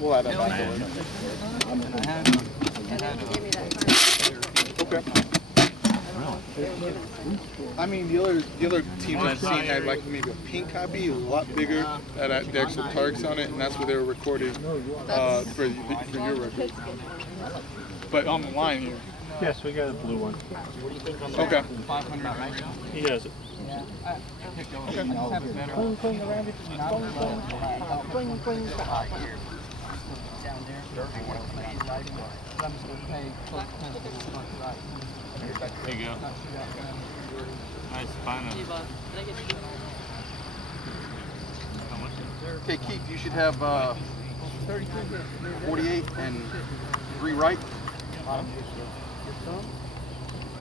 We'll add that back in. Okay. I mean, the other teams I've seen had like maybe a pink copy, a lot bigger, that had the actual targets on it, and that's what they were recording for your record. But on the line here. Yes, we got a blue one. Okay. 500 right now. He has it. Yeah. Cling around it. Cling. Down there. I'm just going to pay close attention to what's right. There you go. Nice final. Okay, Keith, you should have 48 and 3 right.